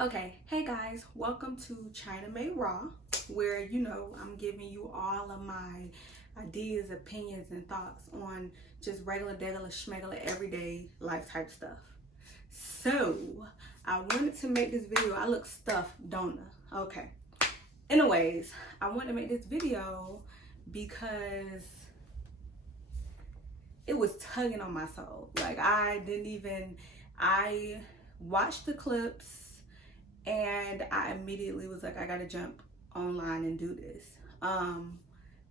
Okay, hey guys, welcome to Chynna Made Raw, where I'm giving you all of my ideas, opinions, and thoughts on just regular, degular, schmegular, everyday life type stuff. So, I wanted to make this video. I look stuffed, don't I? Okay. Anyways, I wanted to make this video because it was tugging on my soul. Like, I watched the clips and I immediately was like, I gotta jump online and do this.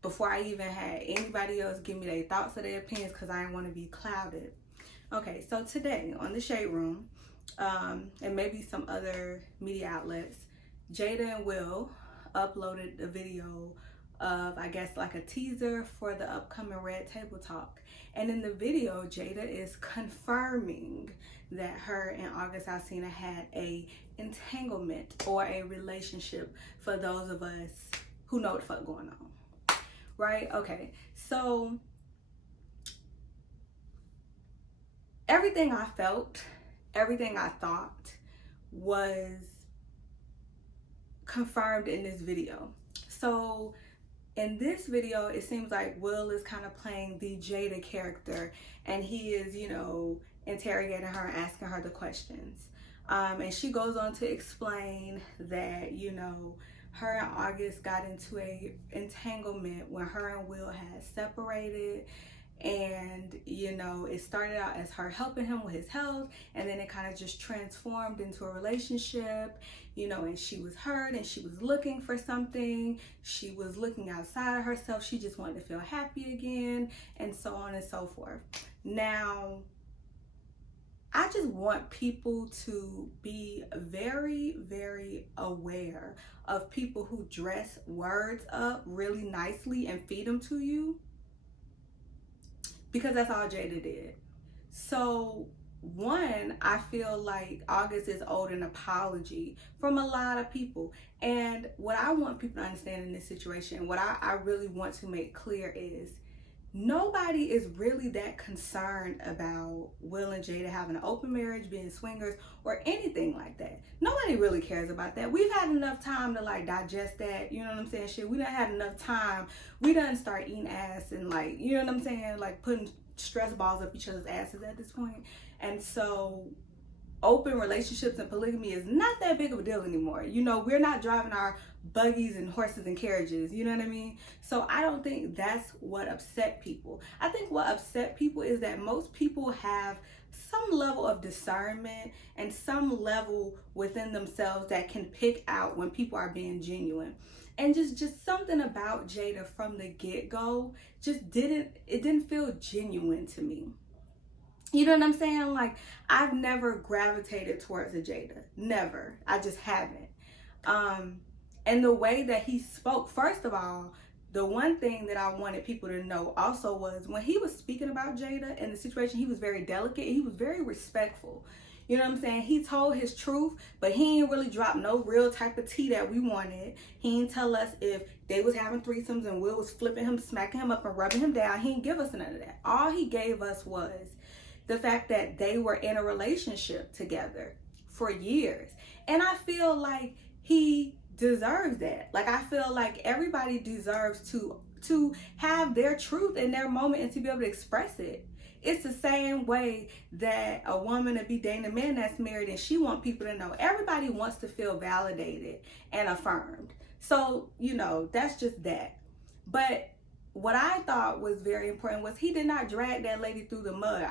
Before I even had anybody else give me their thoughts or their opinions, because I didn't want to be clouded. Okay, so today on the Shade Room, and maybe some other media outlets, Jada and Will uploaded a video of, I guess, like a teaser for the upcoming Red Table Talk. And in the video, Jada is confirming that her and August Alsina had a entanglement or a relationship, for those of us who know what the fuck going on. Right? Okay. So everything I felt, everything I thought was confirmed in this video. So in this video, it seems like Will is kind of playing the Jada character, and he is, interrogating her and asking her the questions. And she goes on to explain that, her and August got into a entanglement when her and Will had separated. And, it started out as her helping him with his health, and then it kind of just transformed into a relationship, and she was hurt and she was looking for something. She was looking outside of herself. She just wanted to feel happy again, and so on and so forth. Now, I just want people to be very, very aware of people who dress words up really nicely and feed them to you, because that's all Jada did. So, one, I feel like August is owed an apology from a lot of people. And what I want people to understand in this situation, what I really want to make clear is, nobody is really that concerned about Will and Jada having an open marriage, being swingers, or anything like that. Nobody really cares about that. We've had enough time to digest that, you know what I'm saying? Shit, we done had enough time. We done start eating ass and you know what I'm saying? Putting stress balls up each other's asses at this point. And so open relationships and polygamy is not that big of a deal anymore. We're not driving our buggies and horses and carriages, you know what I mean? So I don't think that's what upset people. I think what upset people is that most people have some level of discernment and some level within themselves that can pick out when people are being genuine. And just something about Jada from the get-go just didn't feel genuine to me. You know what I'm saying? I've never gravitated towards a Jada. Never. I just haven't. And the way that he spoke, first of all, the one thing that I wanted people to know also was, when he was speaking about Jada and the situation, he was very delicate. He was very respectful. You know what I'm saying? He told his truth, but he ain't really dropped no real type of tea that we wanted. He didn't tell us if they was having threesomes and Will was flipping him, smacking him up and rubbing him down. He didn't give us none of that. All he gave us was the fact that they were in a relationship together for years. And I feel like he deserves that. I feel like everybody deserves to have their truth in their moment and to be able to express it. It's the same way that a woman would be dating a man that's married and she wants people to know. Everybody wants to feel validated and affirmed. So, that's just that. But what I thought was very important was he did not drag that lady through the mud.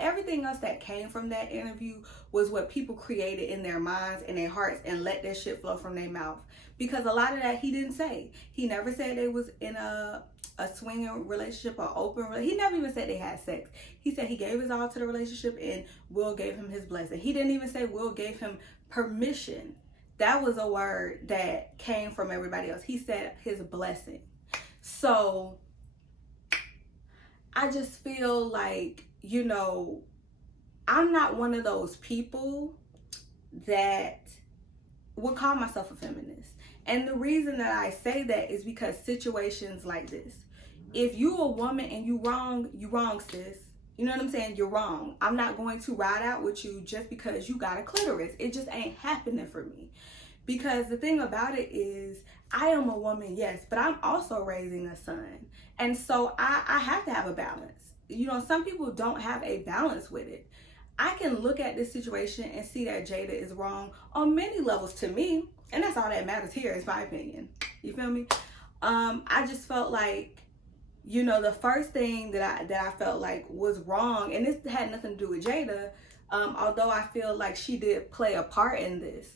Everything else that came from that interview was what people created in their minds and their hearts and let that shit flow from their mouth. Because a lot of that he didn't say. He never said they was in a swinging relationship or open relationship. He never even said they had sex. He said he gave his all to the relationship and Will gave him his blessing. He didn't even say Will gave him permission. That was a word that came from everybody else. He said his blessing. So I just feel like, I'm not one of those people that would call myself a feminist. And the reason that I say that is because situations like this. If you a woman and you wrong, sis. You know what I'm saying? You're wrong. I'm not going to ride out with you just because you got a clitoris. It just ain't happening for me. Because the thing about it is, I am a woman, yes, but I'm also raising a son. And so I have to have a balance. You know, some people don't have a balance with it. I can look at this situation and see that Jada is wrong on many levels to me. And that's all that matters here, is my opinion. You feel me? I just felt like, you know, the first thing that I felt like was wrong, and this had nothing to do with Jada, although I feel like she did play a part in this.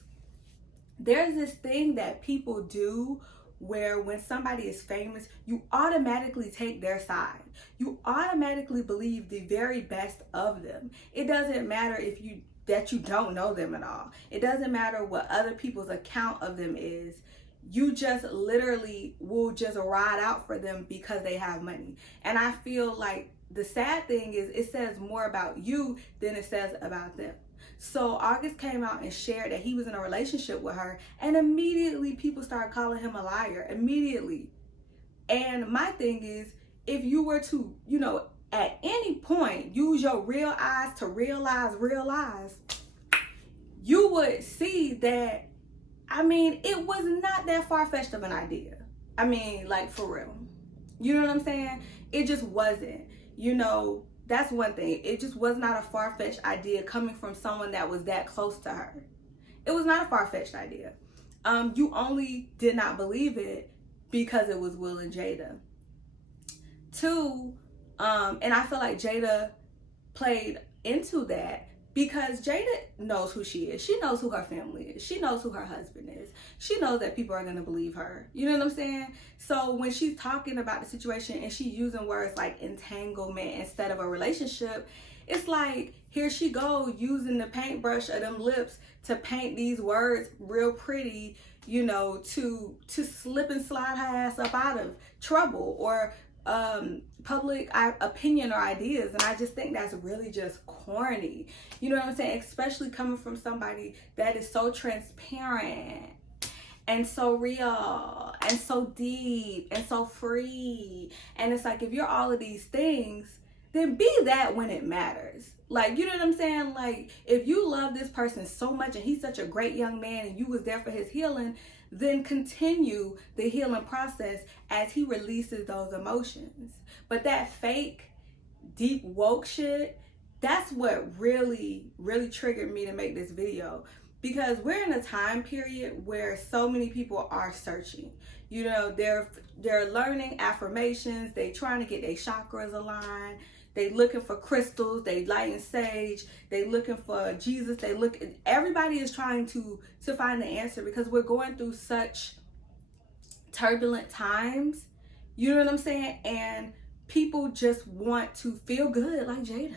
There's this thing that people do where when somebody is famous, you automatically take their side. You automatically believe the very best of them. It doesn't matter that you don't know them at all. It doesn't matter what other people's account of them is. You just literally will just ride out for them because they have money. And I feel like the sad thing is, it says more about you than it says about them. So August came out and shared that he was in a relationship with her, and immediately people started calling him a liar, immediately. And my thing is, if you were to, you know, at any point use your real eyes to realize, you would see that, I mean, it was not that far-fetched of an idea. I mean, like, for real. You know what I'm saying? It just wasn't. You know, that's one thing. It just was not a far-fetched idea coming from someone that was that close to her. It was not a far-fetched idea. You only did not believe it because it was Will and Jada. Two, and I feel like Jada played into that because Jada knows who she is. She knows who her family is. She knows who her husband is. She knows that people are going to believe her. You know what I'm saying? So when she's talking about the situation and she's using words like entanglement instead of a relationship, it's like, here she go using the paintbrush of them lips to paint these words real pretty, you know, to slip and slide her ass up out of trouble or public opinion or ideas. And I just think that's really just corny. You know what I'm saying? Especially coming from somebody that is so transparent and so real and so deep and so free. And it's like, if you're all of these things, then be that when it matters. Like, you know what I'm saying? Like, if you love this person so much and he's such a great young man and you was there for his healing, then continue the healing process as he releases those emotions. But that fake, deep woke shit, that's what really, really triggered me to make this video. Because we're in a time period where so many people are searching. You know, they're learning affirmations, they trying to get their chakras aligned, they looking for crystals, they lighting sage, they looking for Jesus, everybody is trying to find the answer because we're going through such turbulent times. You know what I'm saying? And people just want to feel good like Jada.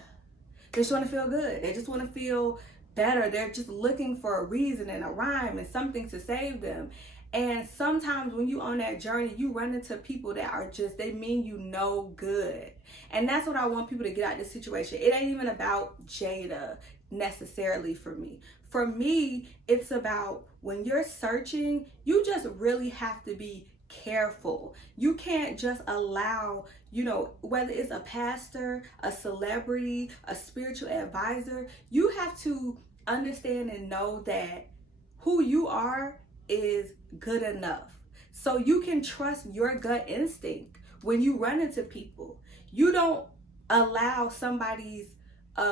They just want to feel good. They just want to feel better. They're just looking for a reason and a rhyme and something to save them. And sometimes when you on that journey, you run into people that are just, they mean you no good. And that's what I want people to get out of this situation. It ain't even about Jada necessarily for me. For me, it's about when you're searching, you just really have to be careful. You can't just allow, you know, whether it's a pastor, a celebrity, a spiritual advisor, you have to understand and know that who you are is good enough. So you can trust your gut instinct when you run into people. You don't allow somebody's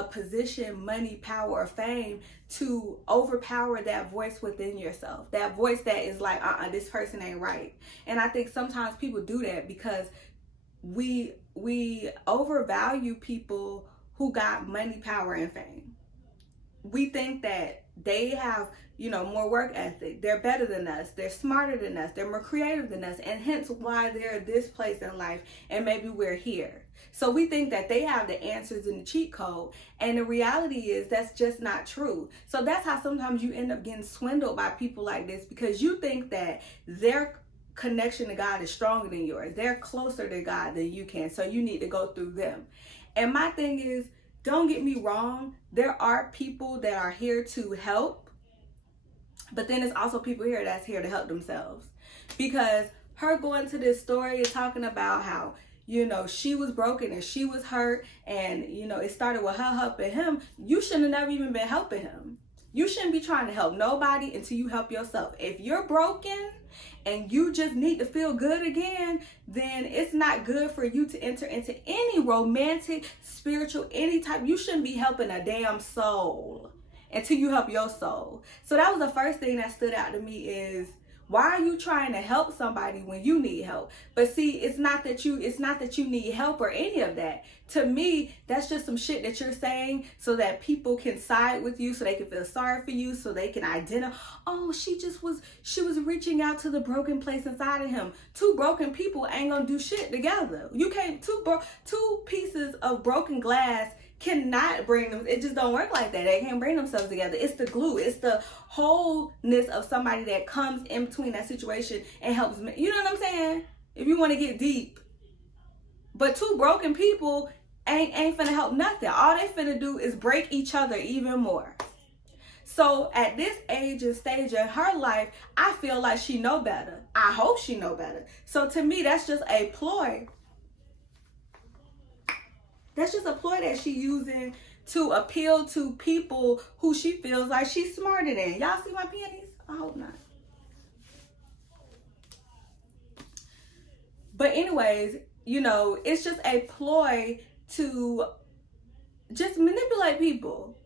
position, money, power, or fame to overpower that voice within yourself. That voice that is like, this person ain't right. And I think sometimes people do that because we overvalue people who got money, power, and fame. We think that they have, you know, more work ethic. They're better than us. They're smarter than us. They're more creative than us. And hence why they're this place in life and maybe we're here. So we think that they have the answers in the cheat code. And the reality is that's just not true. So that's how sometimes you end up getting swindled by people like this because you think that their connection to God is stronger than yours. They're closer to God than you can. So you need to go through them. And my thing is, don't get me wrong. There are people that are here to help. But then there's also people here that's here to help themselves. Because her going to this story and talking about how, you know, she was broken and she was hurt, and, you know, it started with her helping him, you shouldn't have never even been helping him. You shouldn't be trying to help nobody until you help yourself. If you're broken and you just need to feel good again, then it's not good for you to enter into any romantic, spiritual, any type. You shouldn't be helping a damn soul until you help your soul. So that was the first thing that stood out to me is, why are you trying to help somebody when you need help? But see, it's not that you need help or any of that. To me, that's just some shit that you're saying so that people can side with you, so they can feel sorry for you, so they can identify, oh, she was reaching out to the broken place inside of him. Two broken people ain't gonna do shit together. You can't, two pieces of broken glass cannot bring them, it just don't work like that. They can't bring themselves together. It's the glue, it's the wholeness of somebody that comes in between that situation and helps me. You know what I'm saying? If you want to get deep. But two broken people ain't finna help nothing. All they finna do is break each other even more. So at this age and stage in her life, I feel like she know better. I hope she know better. So to me, that's just a ploy. That's just a ploy that she using to appeal to people who she feels like she's smarter than. Y'all see my panties? I hope not. But anyways, you know, it's just a ploy to just manipulate people.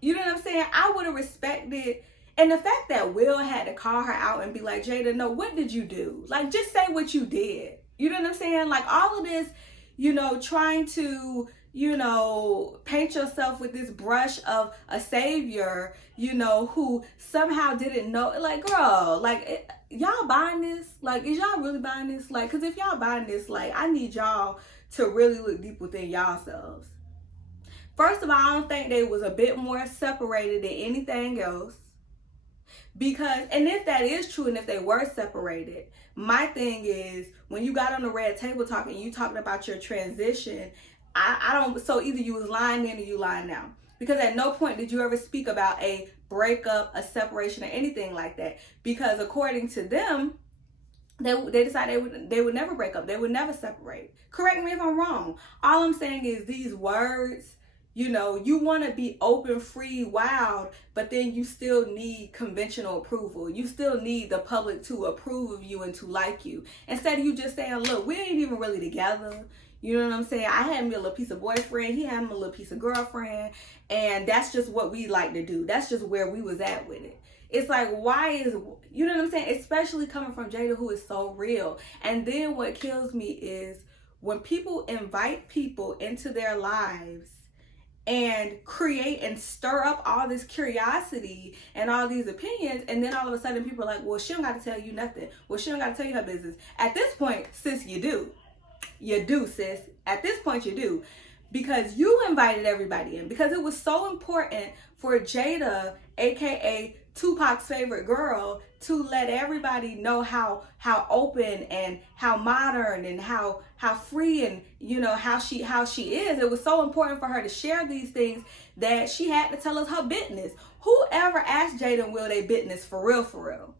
You know what I'm saying? I would have respected, and the fact that Will had to call her out and be like, Jada, no, what did you do? Like, just say what you did. You know what I'm saying? Like, all of this, you know, trying to, you know, paint yourself with this brush of a savior, you know, who somehow didn't know. Like, girl, like, y'all buying this? Like, is y'all really buying this? Like, because if y'all buying this, like, I need y'all to really look deep within yourselves. First of all, I don't think they was a bit more separated than anything else. Because, and if that is true, and if they were separated, my thing is, when you got on the red table talking, you talking about your transition, I don't, so either you was lying then or you lying now. Because at no point did you ever speak about a breakup, a separation, or anything like that. Because according to them, they decided they would never break up. They would never separate. Correct me if I'm wrong. All I'm saying is these words, you know, you want to be open, free, wild, but then you still need conventional approval. You still need the public to approve of you and to like you. Instead of you just saying, look, we ain't even really together. You know what I'm saying? I had me a little piece of boyfriend. He had me a little piece of girlfriend. And that's just what we like to do. That's just where we was at with it. It's like, why is, you know what I'm saying? Especially coming from Jada, who is so real. And then what kills me is when people invite people into their lives and create and stir up all this curiosity and all these opinions, and then all of a sudden people are like, well, she don't got to tell you nothing. Well, she don't got to tell you her business. At this point, sis, you do. You do, sis. At this point, you do. Because you invited everybody in. Because it was so important for Jada, aka Tupac's favorite girl, to let everybody know how open and how modern and how free and, you know, how she is. It was so important for her to share these things that she had to tell us her business. Whoever asked Jada and Will their business for real, for real?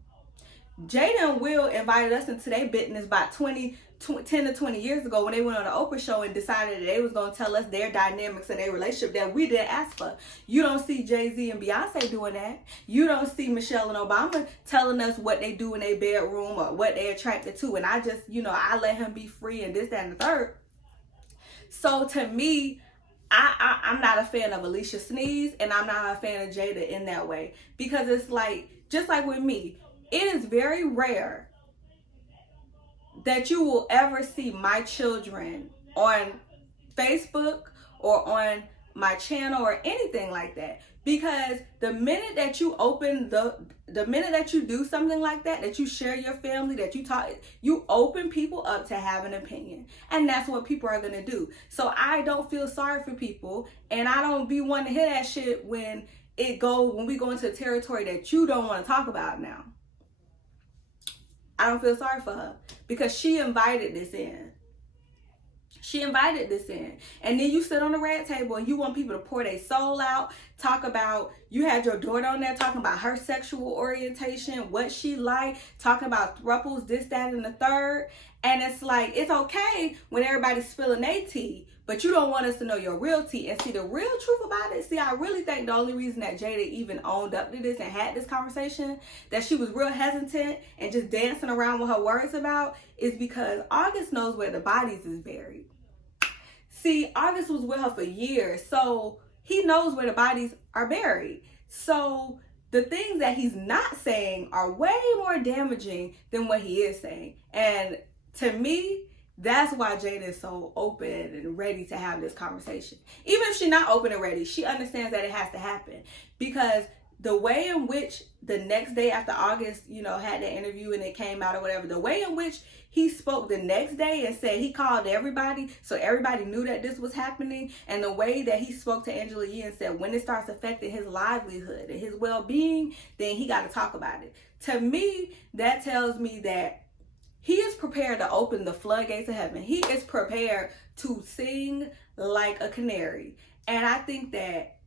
Jada and Will invited us into their business about 10 to 20 years ago when they went on the Oprah show and decided that they was going to tell us their dynamics and their relationship that we didn't ask for. You don't see Jay-Z and Beyonce doing that. You don't see Michelle and Obama telling us what they do in their bedroom or what they're attracted to. And I just, you know, I let him be free and this, that, and the third. So to me, I'm not a fan of Alicia Sneeze, and I'm not a fan of Jada in that way. Because it's like, just like with me, it is very rare that you will ever see my children on Facebook or on my channel or anything like that. Because the minute that you open the minute that you do something like that, that you share your family, that you talk, you open people up to have an opinion. And that's what people are going to do. So I don't feel sorry for people, and I don't be wanting to hear that shit when we go into a territory that you don't want to talk about now. I don't feel sorry for her because she invited this in. She invited this in. And then you sit on the red table and you want people to pour their soul out, talk about, you had your daughter on there talking about her sexual orientation, what she like, talking about thruples, this, that, and the third. And it's like, it's okay when everybody's spilling their tea, but you don't want us to know your real tea. And see, the real truth about it, see, I really think the only reason that Jada even owned up to this and had this conversation, that she was real hesitant and just dancing around with her words about, is because August knows where the bodies is buried. See, August was with her for years, so he knows where the bodies are buried. So the things that he's not saying are way more damaging than what he is saying. And to me, that's why Jada is so open and ready to have this conversation. Even if she's not open and ready, she understands that it has to happen. Because the way in which the next day after August, had that interview and it came out or whatever, the way in which he spoke the next day and said he called everybody so everybody knew that this was happening, and the way that he spoke to Angela Yee and said when it starts affecting his livelihood and his well-being, then he got to talk about it. To me, that tells me that he is prepared to open the floodgates of heaven. He is prepared to sing like a canary. And I think that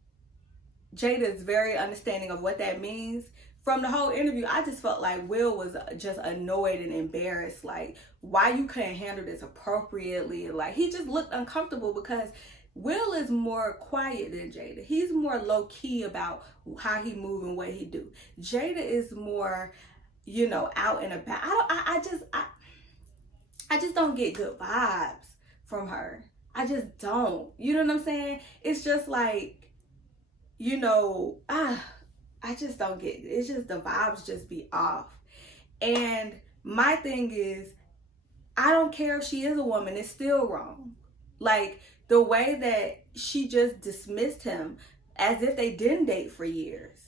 Jada is very understanding of what that means. From the whole interview, I just felt like Will was just annoyed and embarrassed. Like, why you couldn't handle this appropriately? Like, he just looked uncomfortable because Will is more quiet than Jada. He's more low-key about how he move and what he do. Jada is more, out and about. I just don't get good vibes from her. I just don't. You know what I'm saying? It's just like, I just don't get it. It's just the vibes just be off. And my thing is, I don't care if she is a woman, it's still wrong. Like, the way that she just dismissed him as if they didn't date for years.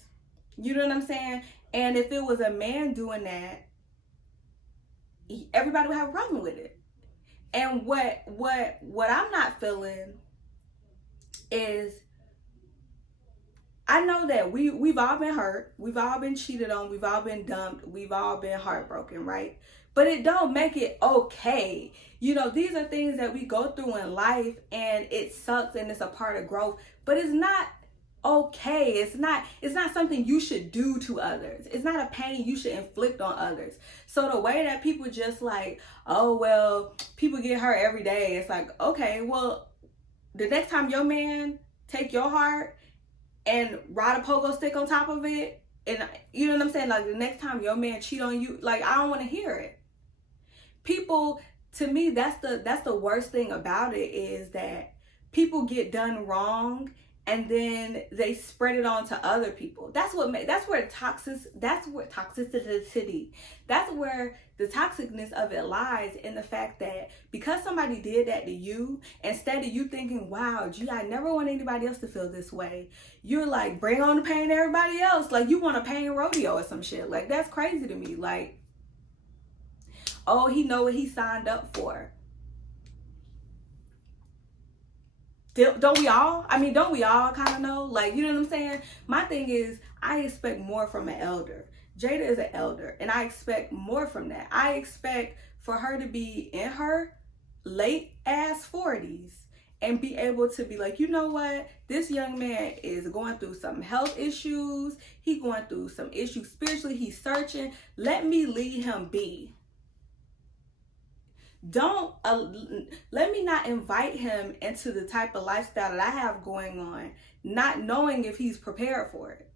You know what I'm saying? And if it was a man doing that, everybody would have a problem with it. And what I'm not feeling is, I know that we've all been hurt, we've all been cheated on, we've all been dumped, we've all been heartbroken, right? But it don't make it okay. These are things that we go through in life, and it sucks and it's a part of growth, but it's not okay. It's not something you should do to others. It's not a pain you should inflict on others. So the way that people just like, oh, well, people get hurt every day. It's like, okay, well, the next time your man take your heart and ride a pogo stick on top of it, and you know what I'm saying? Like, the next time your man cheat on you, like, I don't want to hear it. People, to me, that's the worst thing about it, is that people get done wrong and then they spread it on to other people. That's where toxicity, that's where the toxicness of it lies, in the fact that because somebody did that to you, instead of you thinking, wow, gee, I never want anybody else to feel this way, you're like, bring on the pain to everybody else. Like, you want a pain rodeo or some shit. Like, that's crazy to me. Like, oh, he know what he signed up for. Don't we all? Don't we all kind of know? Like, you know what I'm saying? My thing is, I expect more from an elder. Jada is an elder, and I expect more from that. I expect for her to be in her late ass 40s and be able to be like, you know what? This young man is going through some health issues. He's going through some issues spiritually. He's searching. Let me leave him be. Don't let me not invite him into the type of lifestyle that I have going on, not knowing if he's prepared for it.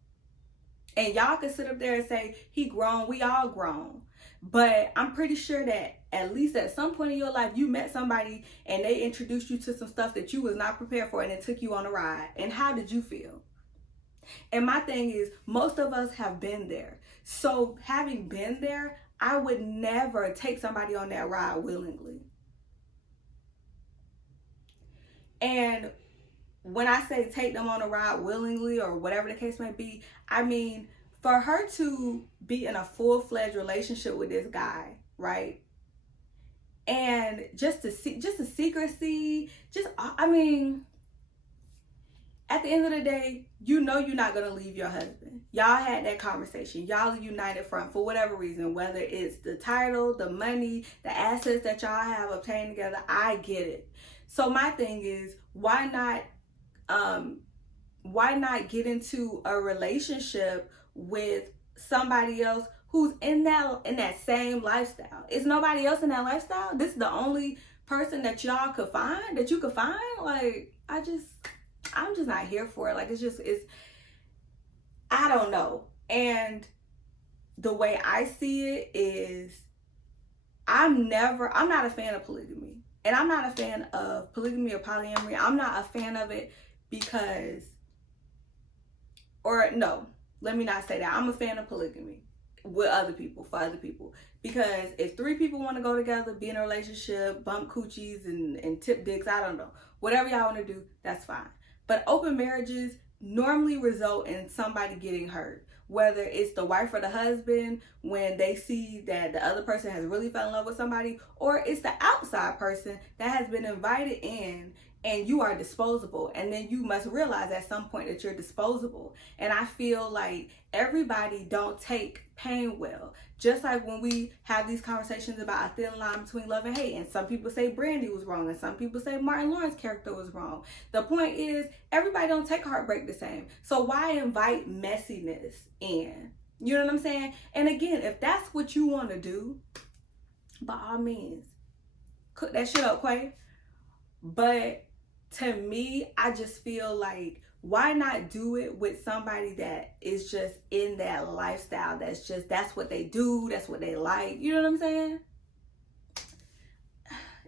And y'all can sit up there and say he grown, we all grown, but I'm pretty sure that at least at some point in your life you met somebody and they introduced you to some stuff that you was not prepared for, and it took you on a ride. And how did you feel? And my thing is, most of us have been there. So having been there, I would never take somebody on that ride willingly. And when I say take them on a ride willingly, or whatever the case may be, I mean, for her to be in a full-fledged relationship with this guy, right? And just the secrecy, at the end of the day, you're not going to leave your husband. Y'all had that conversation. Y'all are united for whatever reason, whether it's the title, the money, the assets that y'all have obtained together. I get it. So my thing is, why not get into a relationship with somebody else who's in that same lifestyle. Is nobody else in that lifestyle? This is the only person that y'all could find, that you could find? Like, I'm just not here for it. Like, it's I don't know. And the way I see it is, I'm not a fan of polygamy. And I'm not a fan of polygamy or polyamory. I'm not a fan of it because, or no, let me not say that. I'm a fan of polygamy with other people, for other people. Because if 3 people want to go together, be in a relationship, bump coochies and tip dicks, I don't know. Whatever y'all want to do, that's fine. But open marriages normally result in somebody getting hurt. Whether it's the wife or the husband when they see that the other person has really fell in love with somebody, or it's the outside person that has been invited in and you are disposable. And then you must realize at some point that you're disposable. And I feel like everybody don't take pain well. Just like when we have these conversations about a thin line between love and hate, and some people say Brandy was wrong, and some people say Martin Lawrence's character was wrong. The point is, everybody don't take heartbreak the same. So why invite messiness in? You know what I'm saying? And again, if that's what you want to do, by all means, cook that shit up, Quay. But to me, I just feel like, why not do it with somebody that is just in that lifestyle, that's what they do, that's what they like. You know what I'm saying?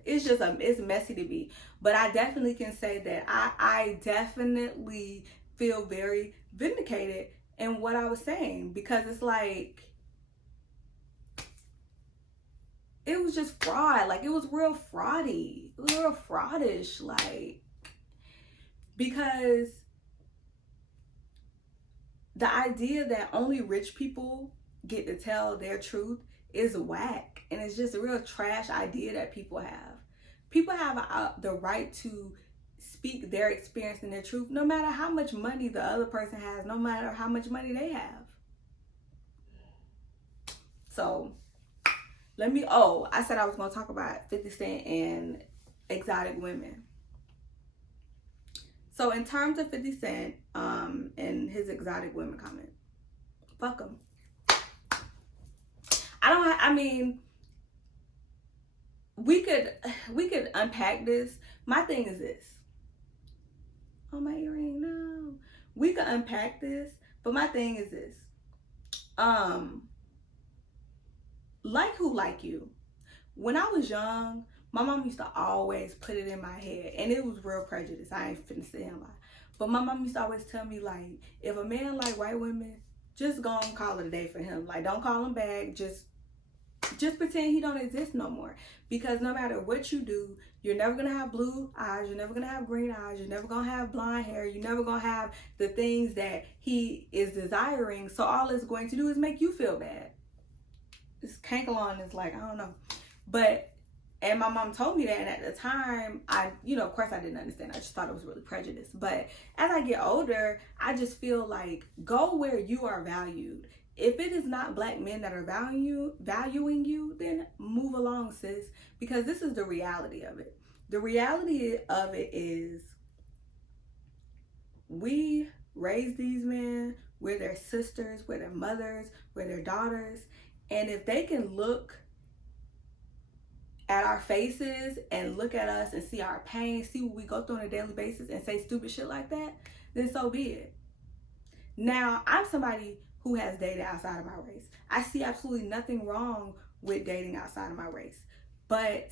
It's messy to be. But I definitely can say that I definitely feel very vindicated in what I was saying, because it's like, it was just fraud. Like, it was real fraudy. It was real fraudish. Like, because the idea that only rich people get to tell their truth is whack. And it's just a real trash idea that people have. People have the right to speak their experience and their truth, no matter how much money the other person has, no matter how much money they have. So, I said I was going to talk about 50 Cent and exotic women. So in terms of 50 Cent and his exotic women comment, fuck him. We could unpack this. My thing is this. Oh, my earring, no. We could unpack this, but my thing is this. Like who like you? When I was young, my mom used to always put it in my head, and it was real prejudice. I ain't finna sit here and lie. But my mom used to always tell me, like, if a man like white women, just go and call it a day for him. Like, don't call him back. Just pretend he don't exist no more. Because no matter what you do, you're never gonna have blue eyes. You're never gonna have green eyes. You're never gonna have blonde hair. You're never gonna have the things that he is desiring. So all it's going to do is make you feel bad. This Kankalon is like, I don't know. And my mom told me that, and at the time, of course I didn't understand. I just thought it was really prejudiced. But as I get older, I just feel like, go where you are valued. If it is not black men that are valuing you, then move along, sis. Because this is the reality of it. The reality of it is, we raise these men, we're their sisters, we're their mothers, we're their daughters. And if they can look at our faces and look at us and see our pain, see what we go through on a daily basis and say stupid shit like that, then so be it. Now, I'm somebody who has dated outside of my race. I see absolutely nothing wrong with dating outside of my race. But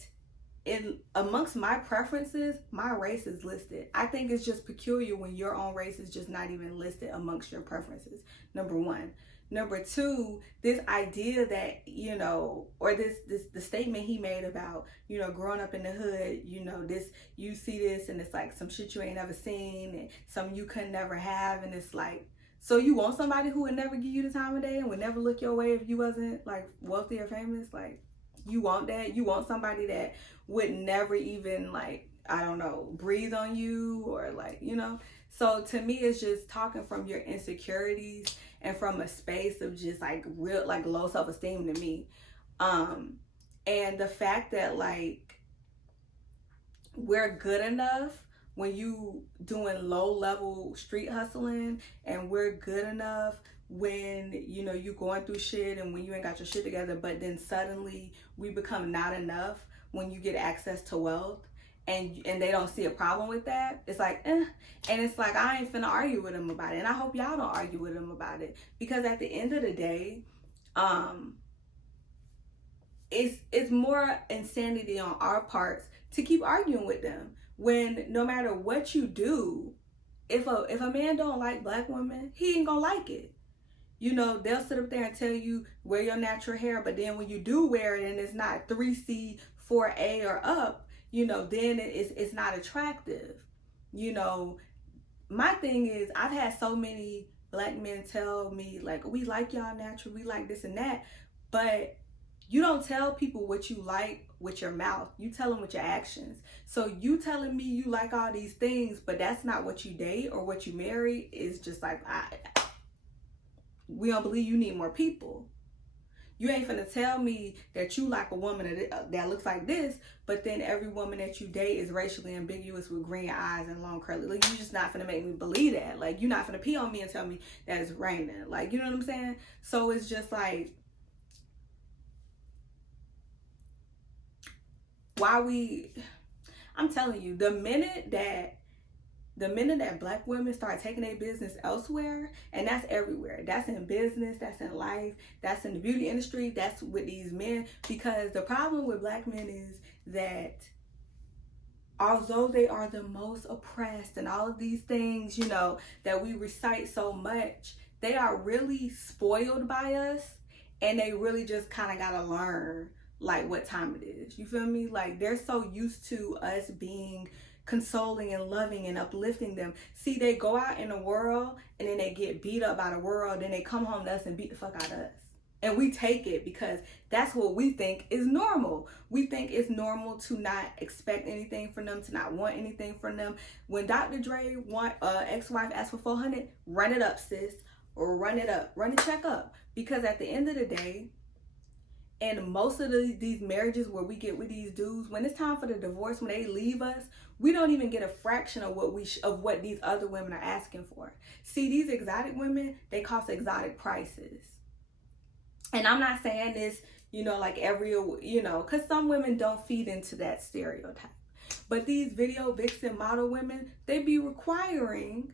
amongst my preferences, my race is listed. I think it's just peculiar when your own race is just not even listed amongst your preferences, number one. Number two, this idea that, or the statement he made about, growing up in the hood, you see this and it's like some shit you ain't never seen and something you could never have. And it's like, so you want somebody who would never give you the time of day and would never look your way if you wasn't like wealthy or famous? Like, you want that? You want somebody that would never even like, I don't know, breathe on you or like, So to me, it's just talking from your insecurities and from a space of just like real, like low self-esteem to me. And the fact that like we're good enough when you doing low level street hustling, and we're good enough when, you know, you going through shit and when you ain't got your shit together, but then suddenly we become not enough when you get access to wealth, and they don't see a problem with that. It's like, and it's like, I ain't finna argue with them about it, and I hope y'all don't argue with them about it, because at the end of the day, it's more insanity on our parts to keep arguing with them, when no matter what you do, if a man don't like black women, he ain't gonna like it. You know, they'll sit up there and tell you wear your natural hair, but then when you do wear it and it's not 3C, 4A or up, you know, then it's not attractive. You know, my thing is, I've had so many black men tell me, like, we like y'all natural, we like this and that, but you don't tell people what you like with your mouth. You tell them with your actions. So you telling me you like all these things, but that's not what you date or what you marry, is just like, we don't believe you need more people. You ain't finna tell me that you like a woman that looks like this, but then every woman that you date is racially ambiguous with green eyes and long curly. Like, you just not finna make me believe that. Like, you're not finna pee on me and tell me that it's raining. Like, you know what I'm saying? So it's just like, I'm telling you, the minute that black women start taking their business elsewhere, and that's everywhere, that's in business, that's in life, that's in the beauty industry, that's with these men, because the problem with black men is that although they are the most oppressed and all of these things, you know, that we recite so much, they are really spoiled by us, and they really just kind of gotta learn like what time it is. You feel me? Like, they're so used to us being consoling and loving and uplifting them. See, they go out in the world and then they get beat up by the world, then they come home to us and beat the fuck out of us. And we take it because that's what we think is normal. We think it's normal to not expect anything from them, to not want anything from them. When Dr. Dre ex-wife asked for 400, run it up, sis, or run it up, run the check up. Because at the end of the day, and most of these marriages where we get with these dudes, when it's time for the divorce, when they leave us, we don't even get a fraction of what these other women are asking for. See, these exotic women, they cost exotic prices. And I'm not saying this, you know, like because some women don't feed into that stereotype. But these video vixen model women, they be requiring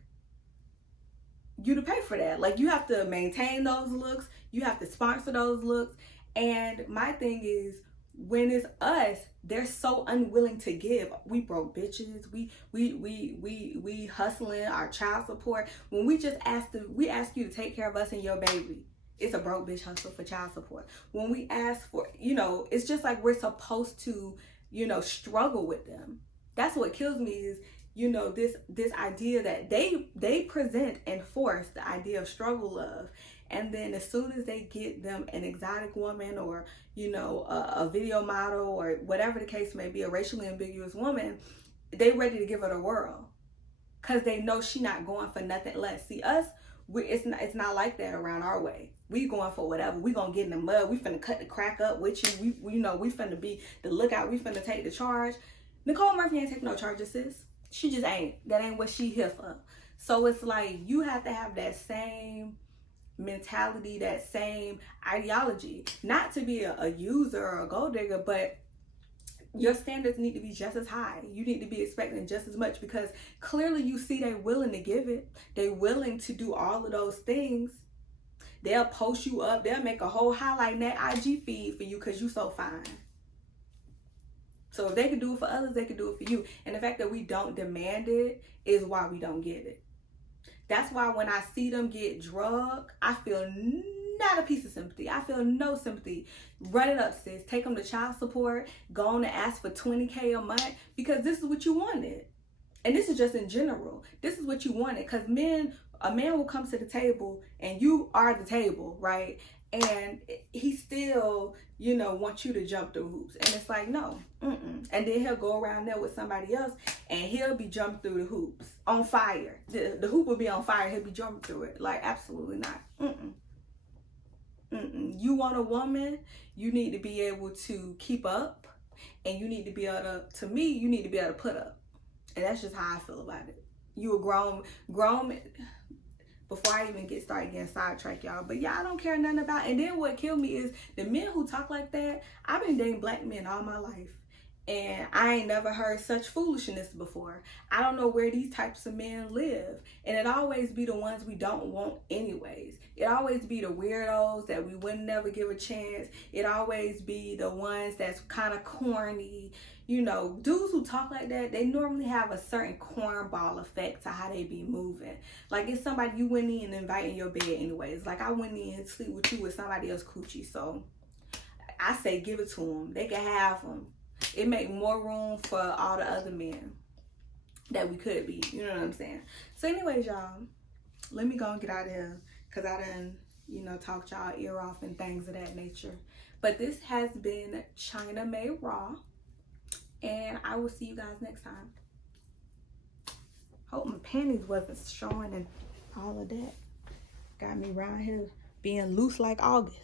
you to pay for that. Like, you have to maintain those looks, you have to sponsor those looks. And my thing is, when it's us, they're so unwilling to give. We broke bitches. We hustling our child support. When we just ask you to take care of us and your baby, it's a broke bitch hustle for child support. When we ask for, you know, it's just like we're supposed to, you know, struggle with them. That's what kills me is, you know, this idea that they present and force the idea of struggle love. And then as soon as they get them an exotic woman, or, you know, a video model, or whatever the case may be, a racially ambiguous woman, they ready to give her the world. Because they know she not going for nothing less. See, us, it's not like that around our way. We going for whatever. We gonna get in the mud. We finna cut the crack up with you. We finna be the lookout. We finna take the charge. Nicole Murphy ain't taking no charges, sis. She just ain't. That ain't what she here for. So it's like, you have to have that same mentality, that same ideology, not to be a user or a gold digger, but your standards need to be just as high. You need to be expecting just as much, because clearly you see they willing to give it. They willing to do all of those things. They'll post you up. They'll make a whole highlight in that IG feed for you because you so fine. So if they could do it for others, they could do it for you. And the fact that we don't demand it is why we don't get it. That's why when I see them get drugged, I feel not a piece of sympathy. I feel no sympathy. Run it up, sis. Take them to child support. Go on and ask for $20K a month, because this is what you wanted. And this is just in general. This is what you wanted, because a man will come to the table and you are the table, right? And he still, you know, wants you to jump through hoops. And it's like, no. And then he'll go around there with somebody else and he'll be jumping through the hoops on fire. The hoop will be on fire. He'll be jumping through it. Like, absolutely not. You want a woman, you need to be able to keep up, and you need to be able to me, you need to be able to put up. And that's just how I feel about it. You a grown before I even get started getting sidetracked, y'all. But y'all don't care nothing about. And then what killed me is the men who talk like that. I've been dating black men all my life, and I ain't never heard such foolishness before. I don't know where these types of men live. And it always be the ones we don't want anyways. It always be the weirdos that we would never give a chance. It always be the ones that's kind of corny. You know, dudes who talk like that, they normally have a certain cornball effect to how they be moving. Like, it's somebody you wouldn't even invite in your bed anyways. Like, I wouldn't even sleep with you with somebody else coochie. So I say give it to them. They can have them. It make more room for all the other men that we could be. You know what I'm saying? So anyways, y'all, let me go and get out of here, because I done, you know, talked y'all ear off and things of that nature. But this has been Chynna May Raw, and I will see you guys next time. Hope my panties wasn't showing and all of that. Got me around here being loose like August.